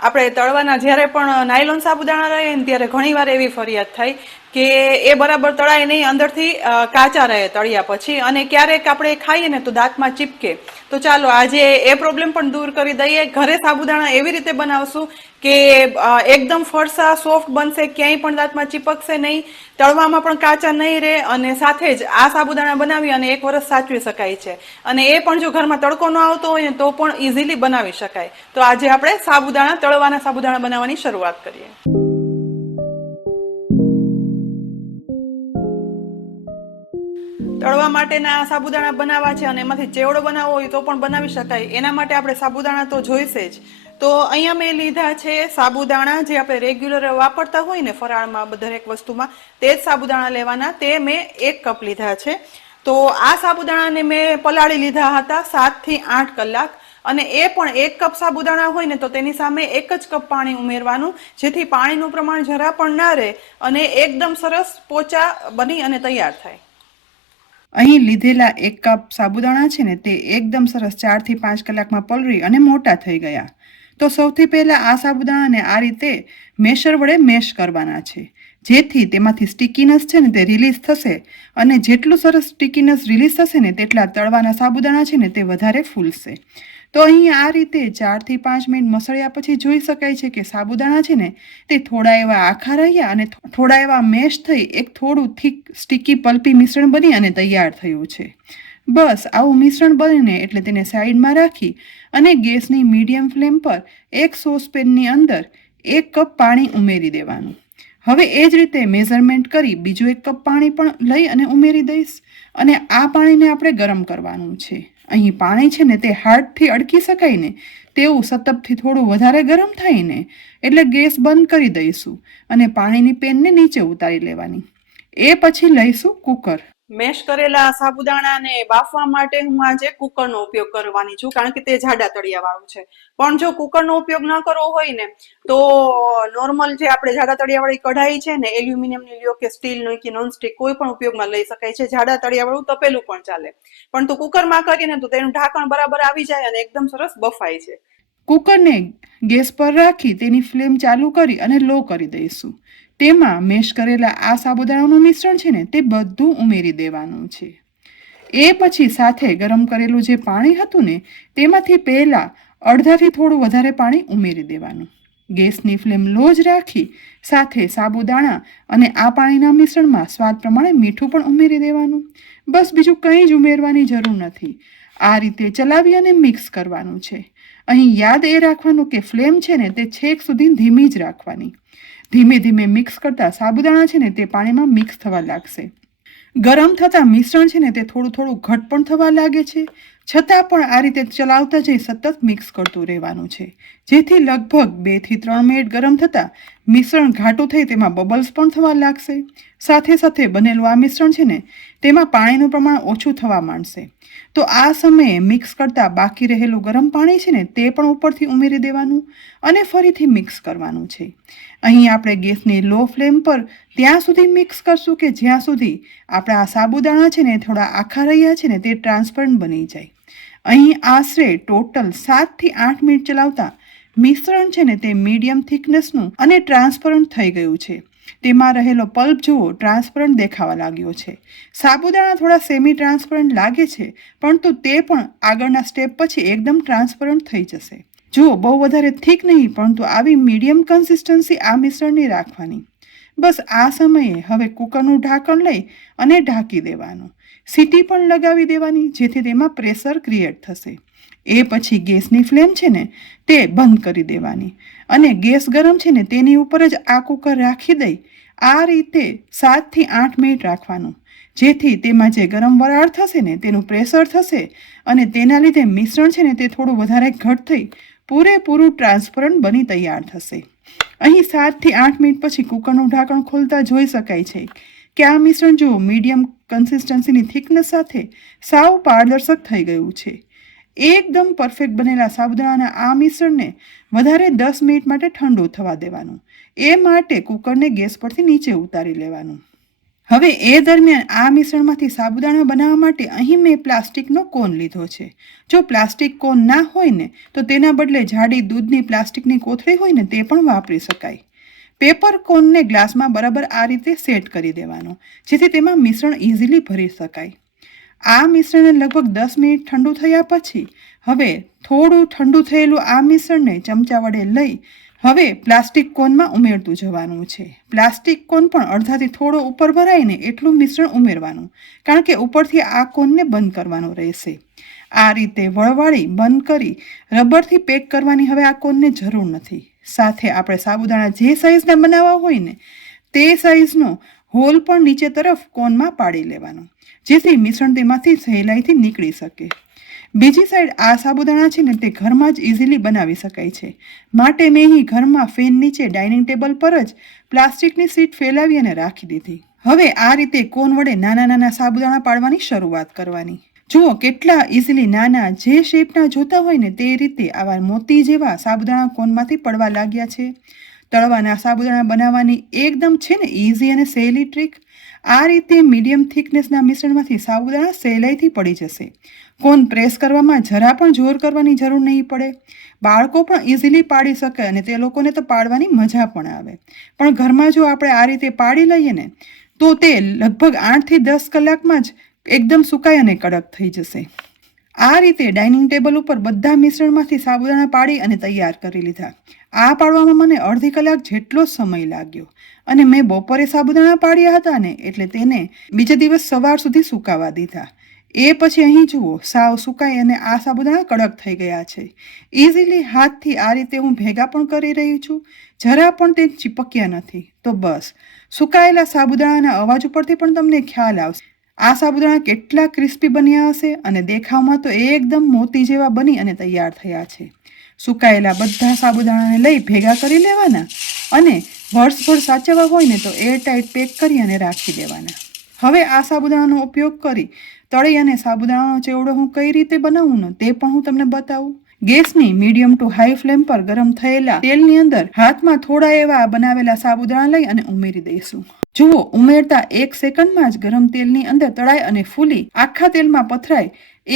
આપણે તળવાના જ્યારે પણ નાયલોન સાબુદાણા રહે ને ત્યારે ઘણીવાર એવી ફરિયાદ થાય કે એ બરાબર તળાય નહીં, અંદરથી કાચા રહે તળિયા પછી, અને ક્યારેક આપણે ખાઈએ ને તો દાંતમાં ચીપકે. તો ચાલો આજે એ પ્રોબ્લેમ પણ દૂર કરી દઈએ. ઘરે સાબુદાણા એવી રીતે બનાવશું કે એકદમ ફરસા સોફ્ટ બનશે, ક્યાંય પણ દાંતમાં ચીપકશે નહીં, તળવામાં પણ કાચા નહીં રહે, અને સાથે જ આ સાબુદાણા બનાવી અને 1 વર્ષ સાચવી શકાય છે. અને એ પણ જો ઘરમાં તડકો ન આવતો હોય ને તો પણ ઇઝીલી બનાવી શકાય. તો આજે આપણે તળવાના સાબુદાણા બનાવવાની શરૂઆત કરીએ. તળવા માટેના સાબુદાણા બનાવવા છે અને એમાંથી ચેવડો બનાવવો હોય તો પણ બનાવી શકાય. એના માટે આપણે સાબુદાણા તો જોઈશે જ. તો અહીંયા મેં લીધા છે સાબુદાણા, જે આપણે રેગ્યુલર વાપરતા હોય ને ફરાળમાં દરેક વસ્તુમાં, તે જ સાબુદાણા લેવાના. તે મેં 1 કપ લીધા છે. તો આ સાબુદાણાને મેં પલાળી લીધા હતા 7 થી 8 કલાક. અને એ પણ 1 કપ સાબુદાણા હોય ને તો તેની સામે 1 જ કપ પાણી ઉમેરવાનું, જેથી પાણીનું પ્રમાણ જરા પણ ના રહે અને એકદમ સરસ પોચા બની અને તૈયાર થાય. અહીં લીધેલા 1 કપ સાબુદાણા છે ને તે એકદમ સરસ 4 થી 5 કલાકમાં પલળી અને મોટા થઈ ગયા. તો સૌથી પહેલા આ સાબુદાણાને આ રીતે મેશર વડે મેશ કરવાના છે, જેથી તેમાંથી સ્ટીકીનેસ છે ને તે રિલીઝ થશે. અને જેટલું સરસ સ્ટીકીનેસ રિલીઝ થશે ને તેટલા તળવાના સાબુદાણા છે ને તે વધારે ફૂલશે. તો અહીં આ રીતે 4 થી 5 મિનિટ મસળ્યા પછી જોઈ શકાય છે કે સાબુદાણા છે ને તે થોડા એવા આખા રહ્યા અને થોડા એવા મેશ થઈ એક થોડું થીક સ્ટીકી પલ્પી મિશ્રણ બની અને તૈયાર થયું છે. બસ આવું મિશ્રણ બને એટલે તેને સાઈડમાં રાખી અને ગેસની મીડિયમ ફ્લેમ પર એક સોસપેનની અંદર 1 કપ પાણી ઉમેરી દેવાનું. હવે એ જ રીતે મેઝરમેન્ટ કરી બીજું 1 કપ પાણી પણ લઈ અને ઉમેરી દઈશ. અને આ પાણીને આપણે ગરમ કરવાનું છે. અહીં પાણી છે ને તે હાર્ડથી અડકી શકાય ને તેવું સતપથી થોડું વધારે ગરમ થાય ને એટલે ગેસ બંધ કરી દઈશું અને પાણીની પેનને નીચે ઉતારી લેવાની. એ પછી લઈશું કુકર. મેશ કરેલા સાબુદાણાને બાફવા માટે હું આજે કુકરનો ઉપયોગ કરવાની છું, કારણ કે તે જાડા તળિયા વાળું છે. પણ જો કુકરનો ઉપયોગ ન કરવો હોય ને તો નોર્મલ જે આપણે જાડા તળિયા વાળી કઢાઈ છે ને, એલ્યુમિનિયમની લ્યો કે સ્ટીલનો કે નોનસ્ટિક કોઈ પણ ઉપયોગમાં લઈ શકાય છે. જાડા તળિયા વાળું તપેલું પણ ચાલે, પણ તો કુકરમાં કરીને તો તેનું ઢાંકણ બરાબર આવી જાય અને એકદમ સરસ બફાય છે. કુકરને ગેસ પર રાખી તેની ફ્લેમ ચાલુ કરી અને લો કરી દઈશું. તેમાં મેશ કરેલા આ સાબુદાણાનું મિશ્રણ છે ને તે બધું ઉમેરી દેવાનું છે. એ પછી સાથે ગરમ કરેલું જે પાણી હતું ને તેમાંથી પહેલા અડધાથી થોડું વધારે પાણી ઉમેરી દેવાનું. ગેસની ફ્લેમ લો જ રાખી સાથે સાબુદાણા અને આ પાણીના મિશ્રણમાં સ્વાદ પ્રમાણે મીઠું પણ ઉમેરી દેવાનું. બસ બીજું કંઈ જ ઉમેરવાની જરૂર નથી. આ રીતે ચલાવી અને મિક્સ કરવાનું છે. અહીં યાદ એ રાખવાનું કે ફ્લેમ છે ને તે છેક સુધી ધીમી જ રાખવાની. ધીમે ધીમે મિક્સ કરતા સાબુદાણા છે ને તે પાણીમાં મિક્સ થવા લાગશે. ગરમ થતા મિશ્રણ છે ને તે થોડું થોડું ઘટ પણ થવા લાગે છે. છતાં પણ આ રીતે ચલાવતા જઈ સતત મિક્સ કરતું રહેવાનું છે, જેથી લગભગ 2 થી 3 મિનિટ ગરમ થતાં મિશ્રણ ઘાટું થઈ તેમાં બબલ્સ પણ થવા લાગશે. સાથે સાથે બનેલું આ મિશ્રણ છે ને તેમાં પાણીનું પ્રમાણ ઓછું થવા માંડશે. તો આ સમયે મિક્સ કરતા બાકી રહેલું ગરમ પાણી છે ને તે પણ ઉપરથી ઉમેરી દેવાનું અને ફરીથી મિક્સ કરવાનું છે. અહીં આપણે ગેસની લો ફ્લેમ પર ત્યાં સુધી મિક્સ કરશું કે જ્યાં સુધી આપણા આ સાબુદાણા છે ને થોડા આખા રહ્યા છે ને તે ટ્રાન્સપરન્ટ બની જાય. અહીં આશરે ટોટલ 7 થી 8 મિનિટ ચલાવતા મિશ્રણ છે ને તે મીડિયમ થિકનેસનું અને ટ્રાન્સપરન્ટ થઈ ગયું છે. તેમાં રહેલો પલ્પ જુઓ ટ્રાન્સપરન્ટ દેખાવા લાગ્યો છે. સાબુદાણા થોડા સેમી ટ્રાન્સપરન્ટ લાગે છે, પરંતુ તે પણ આગળના સ્ટેપ પછી એકદમ ટ્રાન્સપરન્ટ થઈ જશે. જુઓ, બહુ વધારે થીક નહીં, પરંતુ આવી મીડિયમ કન્સિસ્ટન્સી આ મિશ્રણની રાખવાની. બસ આ સમયે હવે કુકરનું ઢાંકણ લઈ અને ઢાંકી દેવાનું. સીટી પણ લગાવી દેવાની, જેથી તેમાં પ્રેશર ક્રિએટ થશે. એ પછી ગેસની ફ્લેમ છે ને તે બંધ કરી દેવાની અને ગેસ ગરમ છે ને તેની ઉપર જ આ કુકર રાખી દઈ આ રીતે 7 થી 8 મિનિટ રાખવાનું, જેથી તેમાં જે ગરમ વરાળ થશે ને તેનું પ્રેશર થશે અને તેના લીધે મિશ્રણ છે ને તે થોડું વધારે ઘટ થઈ પૂરેપૂરું ટ્રાન્સપરન્ટ બની તૈયાર થશે. અહીં 7 થી 8 મિનિટ પછી કુકરનું ઢાંકણ ખોલતા જોઈ શકાય છે કે આ મિશ્રણ જો મીડિયમ કન્સિસ્ટન્સીની થિકનેસ સાથે સાવ પારદર્શક થઈ ગયું છે. એકદમ પરફેક્ટ બનેલા સાબુદાણાના આ મિશ્રણને વધારે 10 મિનિટ માટે ઠંડુ થવા દેવાનું. એ માટે કુકરને ગેસ પરથી નીચે ઉતારી લેવાનું. હવે એ દરમિયાન આ મિશ્રણમાંથી સાબુદાણા બનાવવા માટે અહીં મેં પ્લાસ્ટિકનો કોન લીધો છે. જો પ્લાસ્ટિક કોન ના હોય ને તો તેના બદલે જાડી દૂધની પ્લાસ્ટિકની કોથળી હોય ને તે પણ વાપરી શકાય. પેપર કોનને ગ્લાસમાં બરાબર આ રીતે સેટ કરી દેવાનો, જેથી તેમાં મિશ્રણ ઇઝીલી ભરી શકાય. આ મિશ્રણને લગભગ 10 મિનિટ ઠંડુ થયા પછી હવે થોડું ઠંડુ થયેલું આ મિશ્રણને ચમચા વડે લઈ હવે પ્લાસ્ટિક કોનમાં ઉમેરતું જવાનું છે. પ્લાસ્ટિક કોન પણ અડધાથી થોડો ઉપર ભરાય ને એટલું મિશ્રણ ઉમેરવાનું, કારણ કે ઉપરથી આ કોનને બંધ કરવાનો રહેશે. આ રીતે વળવાળી બંધ કરી રબરથી પેક કરવાની હવે આ કોનને જરૂર નથી. સાથે આપણે સાબુદાણા જે સાઈઝના બનાવવા હોય ને તે સાઈઝનો હોલ પણ નીચે તરફ કોનમાં પાડી લેવાનો, જેથી મિશ્રણ તેમાંથી સહેલાઈથી નીકળી શકે. બીજી સાઈડ આ સાબુદાણા છે ને તે ઘરમાં જ ઇઝીલી બનાવી શકાય છે. માટે મેં અહીં ઘરમાં ફેન નીચે ડાઇનિંગ ટેબલ પર જ પ્લાસ્ટિકની શીટ ફેલાવી અને રાખી દીધી. હવે આ રીતે કોન વડે નાના નાના સાબુદાણા પાડવાની શરૂઆત કરવાની. જુઓ કેટલા ઇઝીલી નાના જે શેપના જોતા હોય ને તે રીતે આવા મોતી જેવા સાબુદાણા કોનમાંથી પડવા લાગ્યા છે. તળવાના સાબુદાણા બનાવવાની એકદમ છે ને ઇઝી અને સહેલી ટ્રીક. આ રીતે મીડિયમ થિકનેસના મિશ્રણમાંથી સાબુદાણા સહેલાઈથી પડી જશે. કોન પ્રેસ કરવામાં જરા પણ જોર કરવાની જરૂર નહીં પડે. બાળકો પણ ઇઝીલી પાડી શકે અને તે લોકોને તો પાડવાની મજા પણ આવે. પણ ઘરમાં જો આપણે આ રીતે પાડી લઈએ ને તો તે લગભગ 8 થી 10 કલાકમાં જ એકદમ સુકાઈ અને કડક થઈ જશે. આ રીતે ડાઇનિંગ ટેબલ ઉપર બધા મિશ્રણમાંથી સાબુદાણા પાડી અને તૈયાર કરી લીધા. આ પાડવામાં મને અડધી કલાક જેટલો સમય લાગ્યો અને મેં બપોરે સાબુદાણા પાડ્યા હતા ને એટલે તેને બીજા દિવસ સવાર સુધી સુકાવા દીધા. એ પછી અહીં જુઓ સાવ સુકાઈ અને આ સાબુદાણા કડક થઈ ગયા છે. ઇઝીલી હાથથી આ રીતે હું ભેગા પણ કરી રહી છું, જરા પણ તે ચીપક્યા નથી. તો બસ સુકાયેલા સાબુદાણાના અવાજ ઉપરથી પણ તમને ખ્યાલ આવશે આ સાબુદાણા કેટલા ક્રિસ્પી બન્યા હશે અને દેખાવમાં તો એકદમ મોતી જેવા બની અને તૈયાર થયા છે. સુકાયેલા બધા સાબુદાણાને લઈ ભેગા કરી લેવાના અને વર્ષભર સાચવવા હોય ને તો એરટાઈટ પેક કરી અને રાખી દેવાના. હવે આ સાબુદાણાનો ઉપયોગ કરી તળી અને સાબુદાણાનો ચેવડો હું કઈ રીતે બનાવું ને તે પણ હું તમને બતાવું. ગેસની મીડિયમ ટુ હાઈ ફ્લેમ પર ગરમ થયેલા તેલની અંદર હાથમાં થોડા એવા બનાવેલા સાબુદાણા લઈ અને ઉમેરી દઈશું. જુઓ ઉમેરતા 1 સેકન્ડમાં જ ગરમ તેલની અંદર તળાય અને ફૂલી આખા તેલમાં પથરાય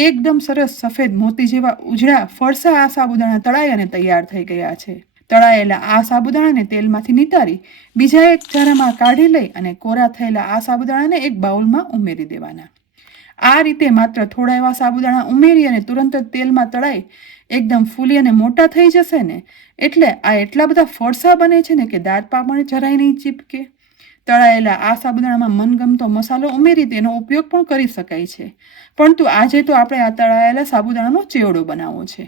એકદમ સરસ સફેદ મોતી જેવા ઉજળા ફરસા આ સાબુદાણા તળાય અને તૈયાર થઈ ગયા છે. તળાયેલા આ સાબુદાણાને તેલમાંથી નિતારી બીજા એક જારામાં કાઢી લઈ અને કોરા થયેલા આ સાબુદાણાને એક બાઉલમાં ઉમેરી દેવાના. આ રીતે માત્ર થોડા એવા સાબુદાણા ઉમેરી અને તુરંત જ તેલમાં તળાઈ એકદમ ફૂલી અને મોટા થઈ જશે ને એટલે આ એટલા બધા ફરસા બને છે ને કે દાંત પણ જરાય નહીં ચીપકે. તળાયેલા આ સાબુદાણામાં મનગમતો મસાલો ઉમેરી તેનો ઉપયોગ પણ કરી શકાય છે, પરંતુ આજે તો આપણે આ તળાયેલા સાબુદાણાનો ચેવડો બનાવવો છે.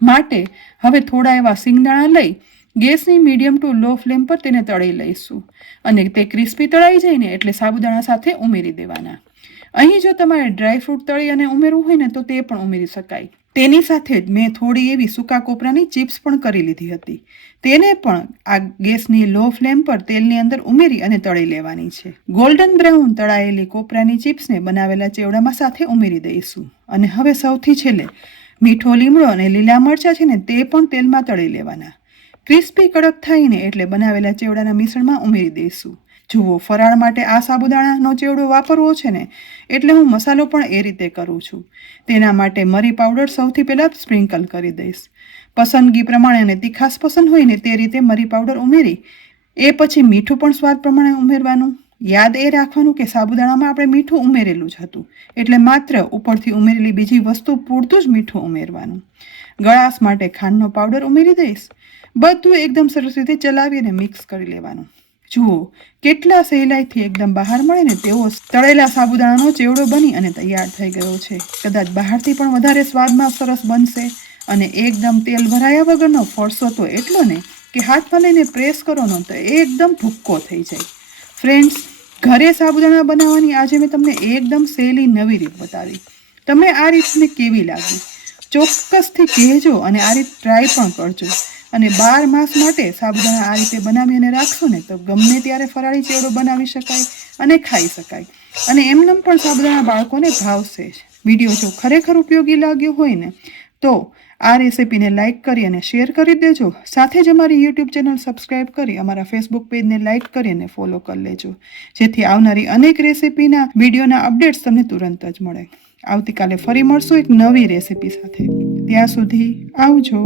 માટે હવે થોડા એવા સિંગદાણા લઈ ગેસની મીડિયમ ટુ લો ફ્લેમ પર તેને તળી લઈશું અને તે ક્રિસ્પી તળાઈ જાય ને એટલે સાબુદાણા સાથે ઉમેરી દેવાના. અહીં જો તમારે ડ્રાયફ્રૂટ તળી અને ઉમેરવું હોય ને તો તે પણ ઉમેરી શકાય. તેની સાથે જ મેં થોડી એવી સૂકા કોપરાની ચિપ્સ પણ કરી લીધી હતી. તેને પણ આ ગેસની લો ફ્લેમ પર તેલની અંદર ઉમેરી અને તળી લેવાની છે. ગોલ્ડન બ્રાઉન તળાયેલી કોપરાની ચિપ્સને બનાવેલા ચેવડામાં સાથે ઉમેરી દઈશું. અને હવે સૌથી છેલ્લે મીઠો લીમડો અને લીલા મરચાં છે ને તે પણ તેલમાં તળી લેવાના. ક્રિસ્પી કડક થાય ને એટલે બનાવેલા ચેવડાના મિશ્રણમાં ઉમેરી દઈશું. જુઓ ફરાળ માટે આ સાબુદાણાનો ચેવડો વાપરવો છે ને એટલે હું મસાલો પણ એ રીતે કરું છું. તેના માટે મરી પાવડર સૌથી પહેલાં સ્પ્રિંકલ કરી દઈશ. પસંદગી પ્રમાણે અને તીખાસ પસંદ હોય ને તે રીતે મરી પાવડર ઉમેરી એ પછી મીઠું પણ સ્વાદ પ્રમાણે ઉમેરવાનું. યાદ એ રાખવાનું કે સાબુદાણામાં આપણે મીઠું ઉમેરેલું જ હતું એટલે માત્ર ઉપરથી ઉમેરેલી બીજી વસ્તુ પૂરતું જ મીઠું ઉમેરવાનું. ગળાશ માટે ખાંડનો પાવડર ઉમેરી દઈશ. બધું એકદમ સરસ રીતે ચલાવી અને મિક્સ કરી લેવાનું. જુઓ કેટલા સહેલાઈથી એકદમ બહાર મળે ને તેવો તળેલા સાબુદાણાનો ચેવડો બની અને તૈયાર થઈ ગયો છે. કદાચ બહારથી પણ વધારે સ્વાદમાં સરસ બનશે અને એકદમ તેલ ભરાયા વગરનો ફરસો તો એટલો ને કે હાથમાં લઈને પ્રેસ કરો ને તો એકદમ ભૂક્કો થઈ જાય. ફ્રેન્ડ્સ, ઘરે સાબુદાણા બનાવવાની આજે મેં તમને એકદમ સહેલી નવી રીત બતાવી. તમને આ રીતને કેવી લાગી ચોક્કસથી કહેજો અને આ રીત ટ્રાય પણ કરજો. અને 12 માસ માટે સાબુદાણા આ રીતે બનાવી અને રાખશો ને તો ગમે ત્યારે ફરાળી ચેવડો બનાવી શકાય અને ખાઈ શકાય. અને એમનેમ પણ સાબુદાણા બાળકોને ભાવશે જ. વિડીયો જો ખરેખર ઉપયોગી લાગ્યો હોય ને તો આ રેસીપીને લાઇક કરી અને શેર કરી દેજો. સાથે જ અમારી યુટ્યુબ ચેનલ સબસ્ક્રાઇબ કરી અમારા ફેસબુક પેજને લાઇક કરી અને ફોલો કરી લેજો, જેથી આવનારી અનેક રેસીપીના વિડીયોના અપડેટ્સ તમને તુરંત જ મળે. આવતીકાલે ફરી મળશું એક નવી રેસીપી સાથે. ત્યાં સુધી આવજો.